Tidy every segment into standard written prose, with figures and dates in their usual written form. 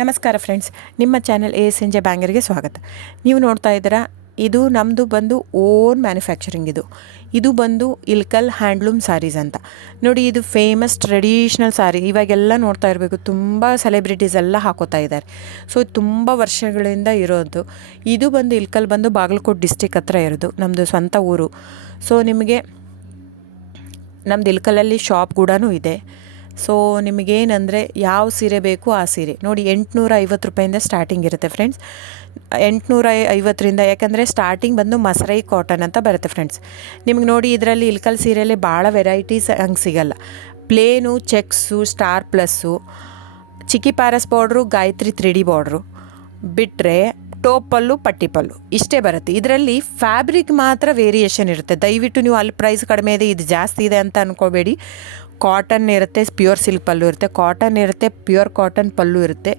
ನಮಸ್ಕಾರ ಫ್ರೆಂಡ್ಸ್, ನಿಮ್ಮ channel A S N J ಬ್ಯಾಂಗರ್ಗೆ ಸ್ವಾಗತ. ನೀವು ನೋಡ್ತಾ ಇದ್ದೀರಾ, ಇದು ನಮ್ಮದು ಬಂದು ಓನ್ ಮ್ಯಾನುಫ್ಯಾಕ್ಚರಿಂಗ್. ಇದು ಬಂದು ಇಲ್ಕಲ್ ಹ್ಯಾಂಡ್ಲೂಮ್ ಸ್ಯಾರೀಸ್ ಅಂತ ನೋಡಿ. ಇದು ಫೇಮಸ್ ಟ್ರೆಡಿಷ್ನಲ್ ಸ್ಯಾರಿ. ಇವಾಗೆಲ್ಲ ನೋಡ್ತಾ ಇರಬೇಕು, ತುಂಬ ಸೆಲೆಬ್ರಿಟೀಸ್ ಎಲ್ಲ ಹಾಕೋತಾ ಇದ್ದಾರೆ. ಸೊ ತುಂಬ ವರ್ಷಗಳಿಂದ ಇರೋದು. ಇದು ಬಂದು ಇಲ್ಕಲ್ ಬಂದು ಬಾಗಲಕೋಟೆ ಡಿಸ್ಟಿಕ್ ಹತ್ರ ಇರೋದು, ನಮ್ಮದು ಸ್ವಂತ ಊರು. ಸೊ ನಿಮಗೆ ನಮ್ದು ಇಲ್ಕಲಲ್ಲಿ ಶಾಪ್ ಕೂಡ ಇದೆ. ಸೊ ನಿಮಗೇನಂದರೆ ಯಾವ ಸೀರೆ ಬೇಕು ಆ ಸೀರೆ ನೋಡಿ, 850 ರೂಪಾಯಿಂದ ಸ್ಟಾರ್ಟಿಂಗ್ ಇರುತ್ತೆ ಫ್ರೆಂಡ್ಸ್. 850ರಿಂದ, ಯಾಕಂದರೆ ಸ್ಟಾರ್ಟಿಂಗ್ ಬಂದು ಮಸರೈ ಕಾಟನ್ ಅಂತ ಬರುತ್ತೆ ಫ್ರೆಂಡ್ಸ್. ನಿಮ್ಗೆ ನೋಡಿ, ಇದರಲ್ಲಿ ಇಲ್ಕಲ್ ಸೀರೆಯಲ್ಲಿ ಭಾಳ ವೆರೈಟೀಸ್ ಹಂಗೆ ಸಿಗಲ್ಲ. ಪ್ಲೇನು, ಚೆಕ್ಸು, ಸ್ಟಾರ್ ಪ್ಲಸ್ಸು, ಚಿಕ್ಕಿ ಪ್ಯಾರಸ್ ಬಾರ್ಡ್ರು, ಗಾಯತ್ರಿ 3D ಬಾರ್ಡ್ರು ಬಿಟ್ಟರೆ ಟೋಪಲ್ಲು, ಪಟ್ಟಿಪಲ್ಲು ಇಷ್ಟೇ ಬರುತ್ತೆ. ಇದರಲ್ಲಿ ಫ್ಯಾಬ್ರಿಕ್ ಮಾತ್ರ ವೇರಿಯೇಷನ್ ಇರುತ್ತೆ. ದಯವಿಟ್ಟು ನೀವು ಅಲ್ಲಿ ಪ್ರೈಸ್ ಕಡಿಮೆ ಇದೆ, ಇದು ಜಾಸ್ತಿ ಇದೆ ಅಂತ ಅಂದ್ಕೋಬೇಡಿ. ಕಾಟನ್ ಇರುತ್ತೆ, ಪ್ಯೂರ್ ಸಿಲ್ಕ್ ಪಲ್ಲು ಇರುತ್ತೆ, ಕಾಟನ್ ಇರುತ್ತೆ, ಪ್ಯೂರ್ ಕಾಟನ್ ಪಲ್ಲು ಇರುತ್ತೆ,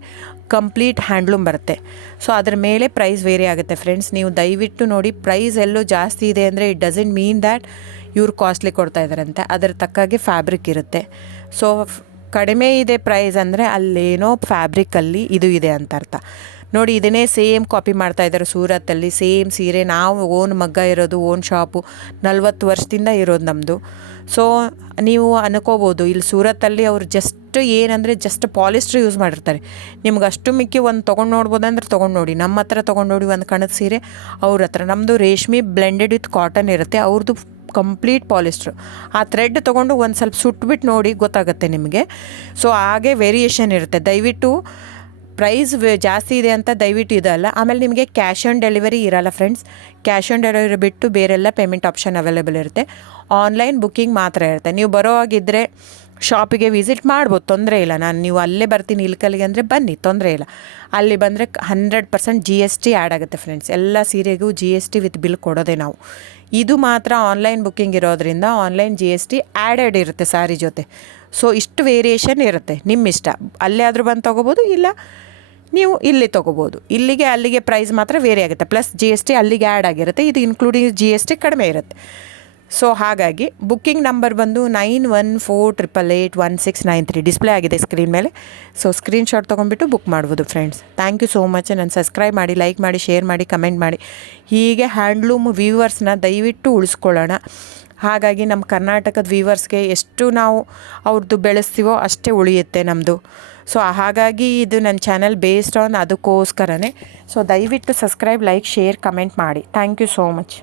ಕಂಪ್ಲೀಟ್ ಹ್ಯಾಂಡ್ಲೂಮ್ ಬರುತ್ತೆ. ಸೊ ಅದ್ರ ಮೇಲೆ ಪ್ರೈಸ್ ವೇರಿ ಆಗುತ್ತೆ ಫ್ರೆಂಡ್ಸ್. ನೀವು ದಯವಿಟ್ಟು ನೋಡಿ, ಪ್ರೈಸ್ ಎಲ್ಲೋ ಜಾಸ್ತಿ ಇದೆ ಅಂದರೆ ಇಟ್ ಡಸಂಟ್ ಮೀನ್ ದ್ಯಾಟ್ ಇವ್ರು ಕಾಸ್ಟ್ಲಿ ಕೊಡ್ತಾ ಇದ್ದಾರಂತೆ. ಅದರ ತಕ್ಕಾಗೆ ಫ್ಯಾಬ್ರಿಕ್ ಇರುತ್ತೆ. ಸೊ ಕಡಿಮೆ ಇದೆ ಪ್ರೈಸ್ ಅಂದರೆ ಅಲ್ಲೇನೋ ಫ್ಯಾಬ್ರಿಕಲ್ಲಿ ಇದು ಇದೆ ಅಂತ ಅರ್ಥ. ನೋಡಿ, ಇದನ್ನೇ ಸೇಮ್ ಕಾಪಿ ಮಾಡ್ತಾ ಇದ್ದಾರೆ ಸೂರತ್ತಲ್ಲಿ. ಸೇಮ್ ಸೀರೆ ನಾವು ಓನ್ ಮಗ್ಗ ಇರೋದು, ಓನ್ ಶಾಪು 40 ವರ್ಷದಿಂದ ಇರೋದು ನಮ್ಮದು. ಸೊ ನೀವು ಅನ್ಕೋಬೋದು, ಇಲ್ಲಿ ಸೂರತ್ತಲ್ಲಿ ಅವ್ರು ಜಸ್ಟ್ ಏನಂದರೆ ಜಸ್ಟ್ ಪಾಲಿಸ್ಟ್ರ್ ಯೂಸ್ ಮಾಡಿರ್ತಾರೆ. ನಿಮ್ಗೆ ಅಷ್ಟು ಮಿಕ್ಕಿ ಒಂದು ತೊಗೊಂಡು ನೋಡ್ಬೋದಂದ್ರೆ ತೊಗೊಂಡು ನೋಡಿ. ನಮ್ಮ ಹತ್ರ ತೊಗೊಂಡು ನೋಡಿ ಒಂದು ಕಣದ ಸೀರೆ, ಅವ್ರ ಹತ್ರ ನಮ್ಮದು ರೇಷ್ಮೆ ಬ್ಲೆಂಡೆಡ್ ವಿತ್ ಕಾಟನ್ ಇರುತ್ತೆ, ಅವ್ರದ್ದು ಕಂಪ್ಲೀಟ್ ಪಾಲಿಸ್ಟ್ರು. ಆ ಥ್ರೆಡ್ ತೊಗೊಂಡು ಒಂದು ಸ್ವಲ್ಪ ಸುಟ್ಬಿಟ್ಟು ನೋಡಿ, ಗೊತ್ತಾಗುತ್ತೆ ನಿಮಗೆ. ಸೊ ಹಾಗೆ ವೇರಿಯೇಷನ್ ಇರುತ್ತೆ. ದಯವಿಟ್ಟು ಪ್ರೈಸ್ ಜಾಸ್ತಿ ಇದೆ ಅಂತ ದಯವಿಟ್ಟು ಇದಲ್ಲ. ಆಮೇಲೆ ನಿಮಗೆ ಕ್ಯಾಶ್ ಆನ್ ಡೆಲಿವರಿ ಇರಲ್ಲ ಫ್ರೆಂಡ್ಸ್. ಕ್ಯಾಶ್ ಆನ್ ಡೆಲಿವರಿ ಬಿಟ್ಟು ಬೇರೆಲ್ಲ ಪೇಮೆಂಟ್ ಆಪ್ಷನ್ ಅವೈಲೇಬಲ್ ಇರುತ್ತೆ. ಆನ್ಲೈನ್ ಬುಕ್ಕಿಂಗ್ ಮಾತ್ರ ಇರುತ್ತೆ. ನೀವು ಬರೋ ಹಾಗಿದ್ದರೆ ಶಾಪಿಗೆ ವಿಸಿಟ್ ಮಾಡ್ಬೋದು, ತೊಂದರೆ ಇಲ್ಲ. ನೀವು ಅಲ್ಲೇ ಬರ್ತೀನಿ ಇಲ್ಕಲ್ಲಿಗೆ ಅಂದರೆ ಬನ್ನಿ, ತೊಂದರೆ ಇಲ್ಲ. ಅಲ್ಲಿ ಬಂದರೆ 100% GST ಆ್ಯಡ್ ಆಗುತ್ತೆ ಫ್ರೆಂಡ್ಸ್. ಎಲ್ಲ ಸೀರೆಗೂ GST ವಿತ್ ಬಿಲ್ ಕೊಡೋದೆ ನಾವು. ಇದು ಮಾತ್ರ ಆನ್ಲೈನ್ ಬುಕ್ಕಿಂಗ್ ಇರೋದ್ರಿಂದ ಆನ್ಲೈನ್ GST ಆ್ಯಡೆಡ್ ಇರುತ್ತೆ ಸ್ಯಾರಿ ಜೊತೆ. ಸೊ ಇಷ್ಟು ವೇರಿಯೇಷನ್ ಇರುತ್ತೆ, ನಿಮ್ಮ ಇಷ್ಟ. ಅಲ್ಲೇ ಆದರೂ ಬಂದು ತೊಗೋಬೋದು, ಇಲ್ಲ ನೀವು ಇಲ್ಲಿ ತೊಗೋಬೋದು. ಇಲ್ಲಿಗೆ ಅಲ್ಲಿಗೆ ಪ್ರೈಸ್ ಮಾತ್ರ ವೇರಿ ಆಗುತ್ತೆ. ಪ್ಲಸ್ GST ಅಲ್ಲಿಗೆ ಆ್ಯಡ್ ಆಗಿರುತ್ತೆ, ಇದು ಇನ್ಕ್ಲೂಡಿಂಗ್ GST ಕಡಿಮೆ ಇರುತ್ತೆ. ಸೊ ಹಾಗಾಗಿ ಬುಕ್ಕಿಂಗ್ ನಂಬರ್ ಬಂದು 9148881693 ಡಿಸ್ಪ್ಲೇ ಆಗಿದೆ ಸ್ಕ್ರೀನ್ ಮೇಲೆ. ಸೊ ಸ್ಕ್ರೀನ್ಶಾಟ್ ತೊಗೊಂಡ್ಬಿಟ್ಟು ಬುಕ್ ಮಾಡ್ಬೋದು friends. Thank you so much. ನಾನು ಸಬ್ಸ್ಕ್ರೈಬ್ ಮಾಡಿ, ಲೈಕ್ ಮಾಡಿ, ಶೇರ್ ಮಾಡಿ, ಕಮೆಂಟ್ ಮಾಡಿ. ಹೀಗೆ ಹ್ಯಾಂಡ್ಲೂಮ್ ವ್ಯೂವರ್ಸ್ನ ದಯವಿಟ್ಟು ಉಳಿಸ್ಕೊಳ್ಳೋಣ. ಹಾಗಾಗಿ ನಮ್ಮ ಕರ್ನಾಟಕದ ವ್ಯೂವರ್ಸ್ಗೆ ಎಷ್ಟು ನಾವು ಅವ್ರದ್ದು ಬೆಳೆಸ್ತೀವೋ ಅಷ್ಟೇ ಉಳಿಯುತ್ತೆ ನಮ್ಮದು. ಸೊ ಹಾಗಾಗಿ ಇದು ನನ್ನ ಚಾನಲ್ ಬೇಸ್ಡ್ ಆನ್ ಅದಕ್ಕೋಸ್ಕರನೇ. ಸೊ ದಯವಿಟ್ಟು ಸಬ್ಸ್ಕ್ರೈಬ್, ಲೈಕ್, ಶೇರ್, ಕಮೆಂಟ್ ಮಾಡಿ. Thank you so much.